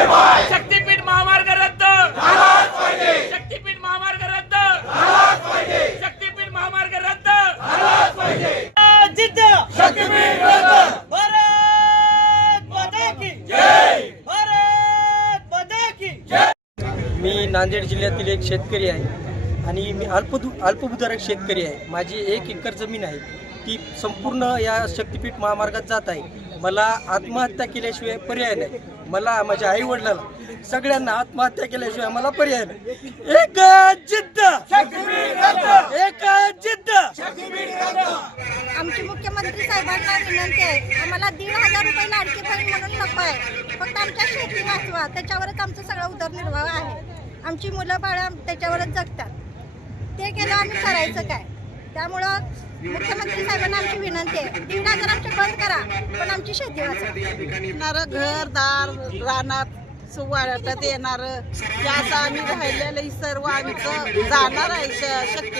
शक्तीपीठ महामार्ग रद्द. शक्तीपीठ महामार्ग रद्द. शक्तीपीठ महामार्ग रद्द. शक्तीपीठ रद्द. मी नांदेड जिल्ह्यातील एक शेतकरी आहे आणि मी अल्पदू अल्पभूधारक शेतकरी आहे. माझी एक एकर जमीन आहे. ती संपूर्ण या शक्तीपीठ महामार्गात जात आहे. मला आत्महत्या केल्याशिवाय पर्याय नाही. मला माझ्या आई वडिलाला सगळ्यांना आत्महत्या केल्याशिवाय मला पर्याय नाही. एक जिद्द! एक जिद्द! आमची मुख्यमंत्री साहेबांना विनंती आहे आम्हाला दीड हजार रुपये लाडकी बहीण म्हणून नको आहे. फक्त आमच्या शेती वाचवा त्याच्यावरच आमचं सगळं उदरनिर्वाह आहे. आमची मुलं बाळं त्याच्यावरच जगतात. ते केलं आम्ही करायचं काय? त्यामुळं मुख्यमंत्री साहेबांना आमची विनंती आहे. दीड जर आमचे बंद करा पण आमची शेती वाचवा. घर घरदार रानात सुवाळ्यात येणार त्याचं आम्ही राहिलेलं सर्व आमचं जाणार आहे श-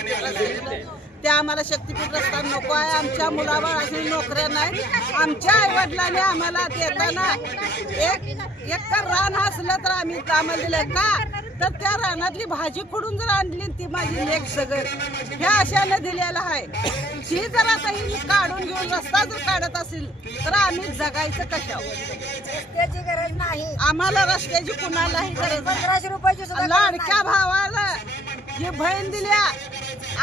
ते आम्हाला शक्तीपीठ रस्ता नको आहे. आमच्या मुलावर अजून नोकऱ्या नाही. आमच्या आई वडिलांनी आम्हाला देताना एक एकर रान असलं तर आम्ही आम्हाला दिलं. का? तर त्या रानातली भाजी खुडून जर आणली ती माझी लेख सगळं. ह्या आशाने दिलेलं आहे. ही जर आता ही काढून घेऊन रस्ता जर काढत असेल तर आम्ही जगायचं कशावर? गरज नाही. आम्हाला रस्त्याची कुणालाही गरज नाही. पंधराशे रुपयाची लाडक्या भावाला ही बहीण दिल्या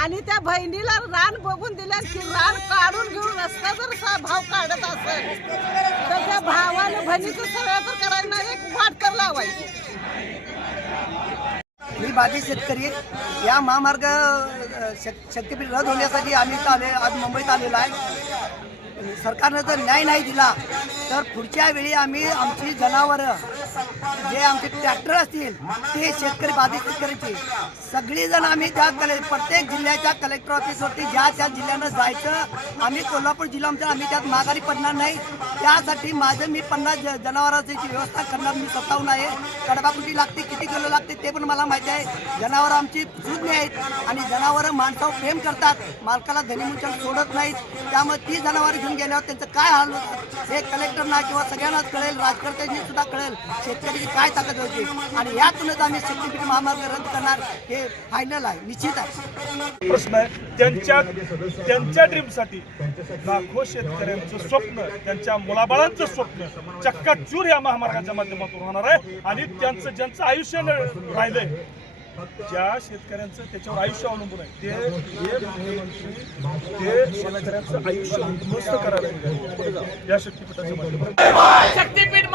आणि त्या बहिणीला रान बघून दिल्या की रान काढून घेऊन रस्ता जर भाव काढत असेल तर त्या भावाने बहिणीचं सगळं तर करायला एक वाट तर लावायची. मी बाजी शेतकरी या महामार्ग शक्तीपीठ रद्द होण्यासाठी आम्ही आले आज मुंबईत आलेलो आहे. सरकारनं जर न्याय नाही दिला तर पुढच्या वेळी आम्ही आमची जनावरं जे आमचे ट्रॅक्टर असतील ते शेतकरी बाधित शेतकऱ्याचे. सगळेजण आम्ही त्या कले प्रत्येक जिल्ह्याच्या कलेक्टर ऑफिसवरती ज्या त्या जिल्ह्यानं जायचं आम्ही कोल्हापूर जिल्ह्यामध्ये आम्ही त्यात माघारी पडणार नाही. त्यासाठी माझं मी पन्नास ज- जनावरांची व्यवस्था करणार मी स्वतःहून आहे. कडबा कुठे लागते किती किलो लागते ते पण मला माहिती आहे. जनावरं आमची जुनी आहेत आणि जनावरं माणसावर प्रेम करतात. मालकाला धनीमुचन सोडत नाहीत. त्यामुळे ती जनावरं घेऊन गेल्यावर त्यांचं काय हाल होतात हे कलेक्टरना किंवा सगळ्यांनाच कळेल राजकर्त्यांनी सुद्धा कळेल. शेतकऱ्याची काय ताकद होती? आणि यातूनच आम्ही शक्तीपीठ महामार्ग रद्द करणार हे फायनल आहे निश्चित आहे. प्रश्न आहे त्यांच्या त्यांच्या ड्रीमसाठी लाखो शेतकऱ्यांचं स्वप्न त्यांच्या मुलाबाळांचं स्वप्न चक्काचूर या महामार्गाच्या माध्यमातून होणार आहे आणि त्यांचं ज्यांचं आयुष्य राहिलंय ज्या शेतकऱ्यांचं त्याच्यावर आयुष्य अवलंबून आहे ते हे ते शेतकऱ्यांचं आयुष्य उद्ध्वस्त करायला. या शक्तीपीठाच्या माध्यमातून. शक्तीपीठ